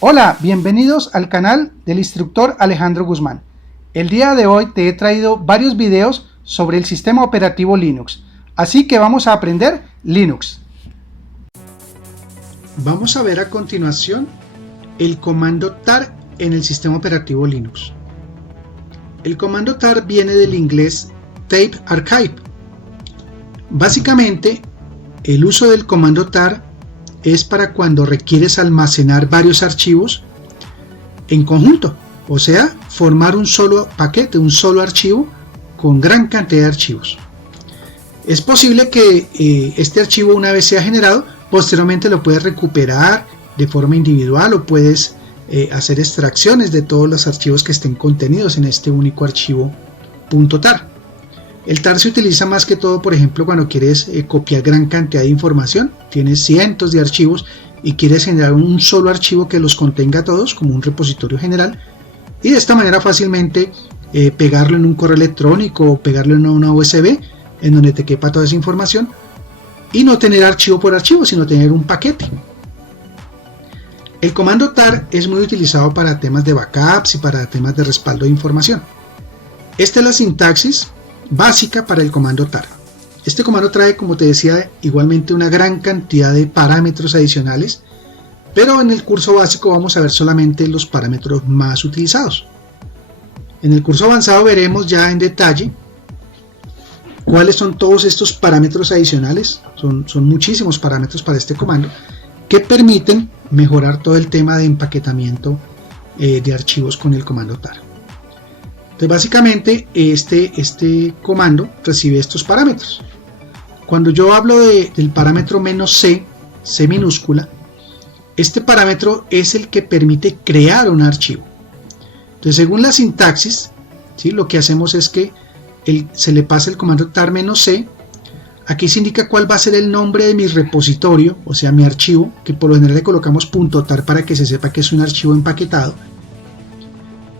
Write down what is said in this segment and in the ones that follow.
Hola, bienvenidos al canal del instructor Alejandro Guzmán. El día de hoy te he traído varios videos sobre el sistema operativo Linux, así que vamos a aprender Linux. Vamos a ver a continuación el comando tar en el sistema operativo Linux. El comando tar viene del inglés Tape Archive. Básicamente, el uso del comando tar es para cuando requieres almacenar varios archivos en conjunto, o sea, formar un solo paquete, un solo archivo con gran cantidad de archivos. Es posible que este archivo, una vez sea generado, posteriormente lo puedes recuperar de forma individual o puedes hacer extracciones de todos los archivos que estén contenidos en este único archivo .tar. El tar se utiliza más que todo, por ejemplo, cuando quieres copiar gran cantidad de información, tienes cientos de archivos y quieres generar un solo archivo que los contenga todos como un repositorio general, y de esta manera fácilmente pegarlo en un correo electrónico o pegarlo en una USB en donde te quepa toda esa información y no tener archivo por archivo, sino tener un paquete. El comando tar es muy utilizado para temas de backups y para temas de respaldo de información. Esta es la sintaxis básica para el comando tar. Este comando trae, como te decía, igualmente una gran cantidad de parámetros adicionales, pero en el curso básico vamos a ver solamente los parámetros más utilizados. En el curso avanzado veremos ya en detalle cuáles son todos estos parámetros adicionales. Son muchísimos parámetros para este comando que permiten mejorar todo el tema de empaquetamiento de archivos con el comando tar. Entonces, básicamente este comando recibe estos parámetros. Cuando yo hablo del parámetro "-c", C minúscula, este parámetro es el que permite crear un archivo. Entonces, según la sintaxis, ¿sí?, lo que hacemos es que se le pasa el comando tar "-c". Aquí se indica cuál va a ser el nombre de mi repositorio, o sea, mi archivo, que por lo general le colocamos .tar para que se sepa que es un archivo empaquetado.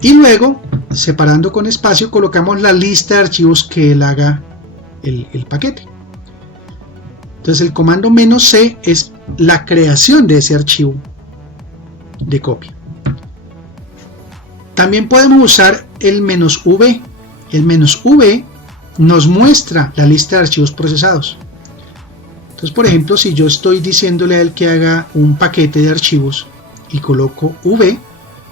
Y luego, separando con espacio, colocamos la lista de archivos que él haga el paquete. Entonces el comando "-c" es la creación de ese archivo de copia. También podemos usar el "-v". El "-v" nos muestra la lista de archivos procesados. Entonces, por ejemplo, si yo estoy diciéndole a él que haga un paquete de archivos y coloco "v",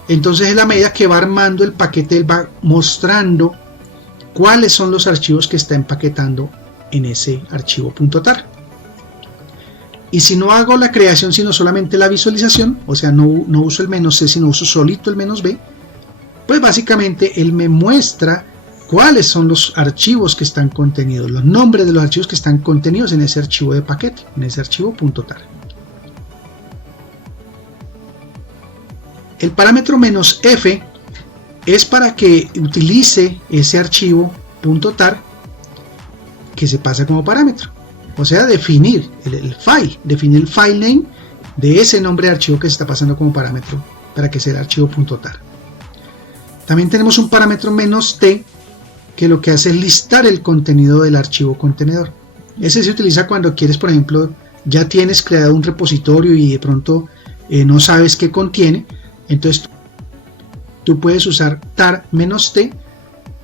entonces en la medida que va armando el paquete, él va mostrando cuáles son los archivos que está empaquetando en ese archivo .tar. Y si no hago la creación, sino solamente la visualización, o sea, no uso el "-c", sino uso solito el "-v", pues básicamente él me muestra cuáles son los archivos que están contenidos, los nombres de los archivos que están contenidos en ese archivo de paquete, en ese archivo .tar. El parámetro "-f" es para que utilice ese archivo .tar que se pasa como parámetro, o sea, definir definir el file name de ese nombre de archivo que se está pasando como parámetro para que sea el archivo .tar. También tenemos un parámetro "-t", que lo que hace es listar el contenido del archivo contenedor. Ese se utiliza cuando quieres, por ejemplo, ya tienes creado un repositorio y de pronto no sabes qué contiene. Entonces tú puedes usar tar "-t"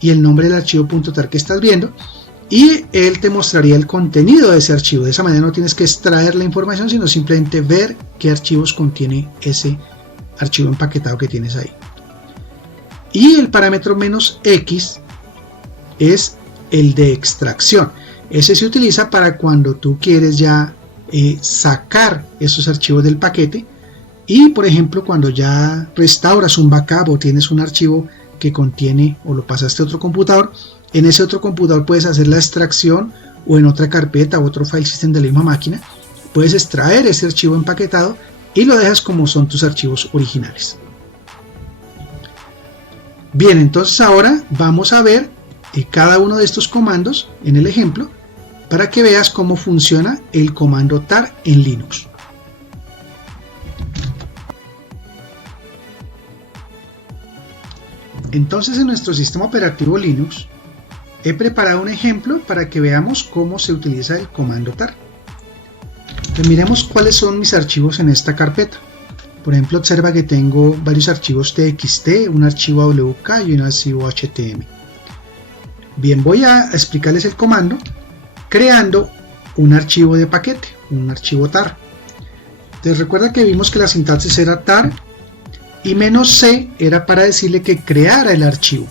y el nombre del archivo .tar que estás viendo, y él te mostraría el contenido de ese archivo. De esa manera no tienes que extraer la información, sino simplemente ver qué archivos contiene ese archivo empaquetado que tienes ahí. Y el parámetro "-x" es el de extracción. Ese se utiliza para cuando tú quieres ya sacar esos archivos del paquete. Y por ejemplo, cuando ya restauras un backup o tienes un archivo que contiene o lo pasaste a otro computador, en ese otro computador puedes hacer la extracción, o en otra carpeta o otro file system de la misma máquina puedes extraer ese archivo empaquetado y lo dejas como son tus archivos originales. Bien, entonces ahora vamos a ver cada uno de estos comandos en el ejemplo para que veas cómo funciona el comando tar en Linux. Entonces, en nuestro sistema operativo Linux he preparado un ejemplo para que veamos cómo se utiliza el comando tar. Entonces, miremos cuáles son mis archivos en esta carpeta. Por ejemplo, observa que tengo varios archivos TXT, un archivo AWK y un archivo HTML. Bien, voy a explicarles el comando creando un archivo de paquete, un archivo tar. Entonces recuerda que vimos que la sintaxis era tar y "-c" era para decirle que creara el archivo.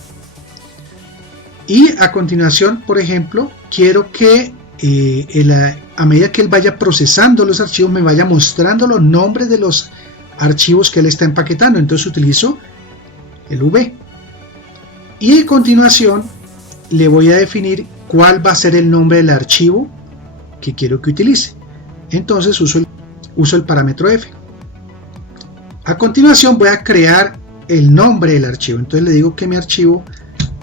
Y a continuación, por ejemplo, quiero que a medida que él vaya procesando los archivos me vaya mostrando los nombres de los archivos que él está empaquetando. Entonces utilizo el v y a continuación le voy a definir cuál va a ser el nombre del archivo que quiero que utilice. Entonces uso el parámetro f. A continuación voy a crear el nombre del archivo. Entonces le digo que mi archivo,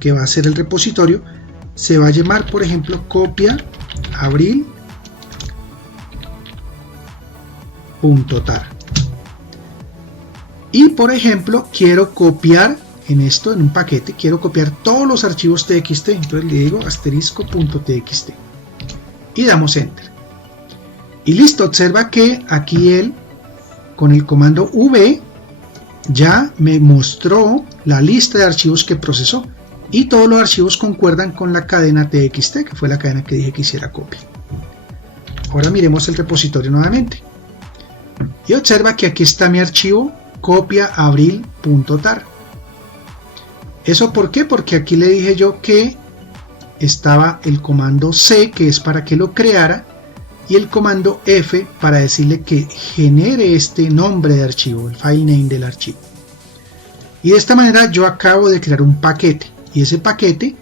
que va a ser el repositorio, se va a llamar, por ejemplo, copia abril.tar. Y por ejemplo quiero copiar en un paquete, quiero copiar todos los archivos txt. Entonces le digo asterisco.txt y damos enter. Y listo, observa que aquí él con el comando v ya me mostró la lista de archivos que procesó y todos los archivos concuerdan con la cadena txt, que fue la cadena que dije que hiciera copia. Ahora miremos el repositorio nuevamente y observa que aquí está mi archivo copia abril.tar. ¿Eso por qué? Porque aquí le dije yo que estaba el comando C, que es para que lo creara, y el comando F para decirle que genere este nombre de archivo, el file name del archivo. Y de esta manera yo acabo de crear un paquete, y ese paquete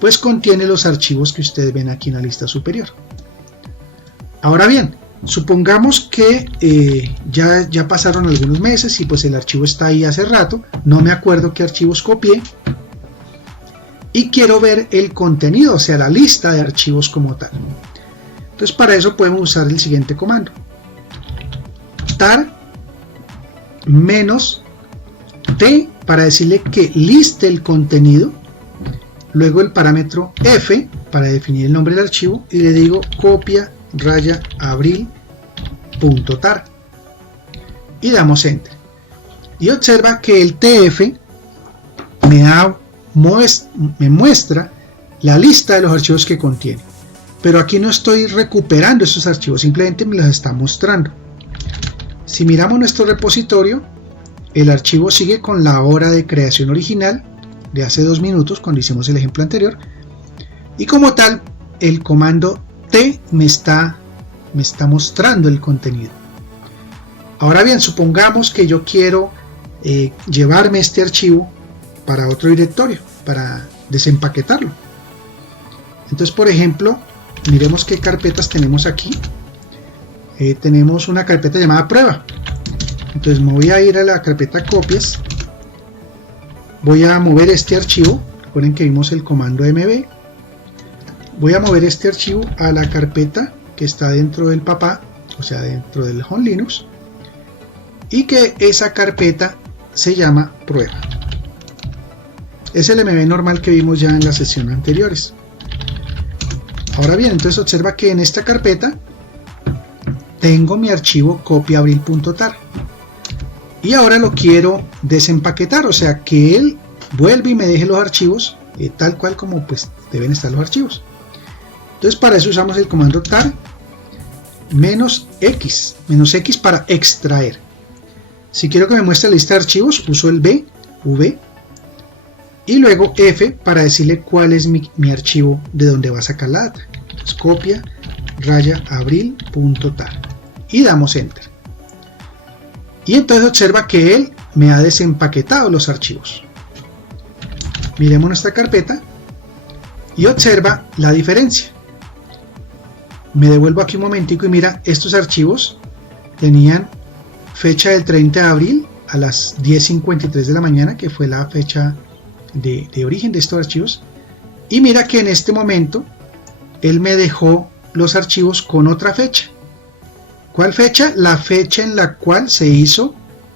pues contiene los archivos que ustedes ven aquí en la lista superior. Ahora bien, supongamos que ya pasaron algunos meses y pues el archivo está ahí hace rato, no me acuerdo qué archivos copié y quiero ver el contenido, o sea, la lista de archivos como tal. Entonces para eso podemos usar el siguiente comando: tar -t para decirle que liste el contenido, luego el parámetro f para definir el nombre del archivo y le digo copia abril.tar y damos enter. Y observa que el tf me muestra la lista de los archivos que contiene, pero aquí no estoy recuperando esos archivos, simplemente me los está mostrando. Si miramos nuestro repositorio, el archivo sigue con la hora de creación original de hace 2 minutos cuando hicimos el ejemplo anterior, y como tal el comando t me está mostrando el contenido. Ahora bien, supongamos que yo quiero llevarme este archivo para otro directorio, para desempaquetarlo. Entonces, por ejemplo, miremos qué carpetas tenemos aquí. Tenemos una carpeta llamada prueba. Entonces me voy a ir a la carpeta copias, voy a mover este archivo, recuerden que vimos el comando mv, voy a mover este archivo a la carpeta que está dentro del papá, o sea dentro del home Linux, y que esa carpeta se llama prueba. Es el mv normal que vimos ya en las sesiones anteriores. Ahora bien, entonces observa que en esta carpeta tengo mi archivo copia abril.tar y ahora lo quiero desempaquetar, o sea que él vuelve y me deje los archivos tal cual como pues deben estar los archivos. Entonces para eso usamos el comando tar -x para extraer. Si quiero que me muestre la lista de archivos, uso el v y luego f para decirle cuál es mi archivo de donde va a sacar la data. Entonces copia abril.tar y damos enter. Y entonces observa que él me ha desempaquetado los archivos. Miremos nuestra carpeta y observa la diferencia. Me devuelvo aquí un momentico y mira, estos archivos tenían fecha del 30 de abril a las 10:53 de la mañana, que fue la fecha de origen de estos archivos, y mira que en este momento él me dejó los archivos con otra fecha. ¿Cuál fecha? La fecha en la cual se hizo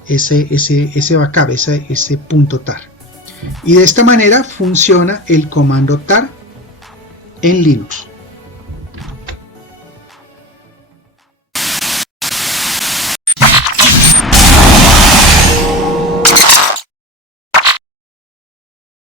ese backup, ese punto tar. Y de esta manera funciona el comando tar en Linux.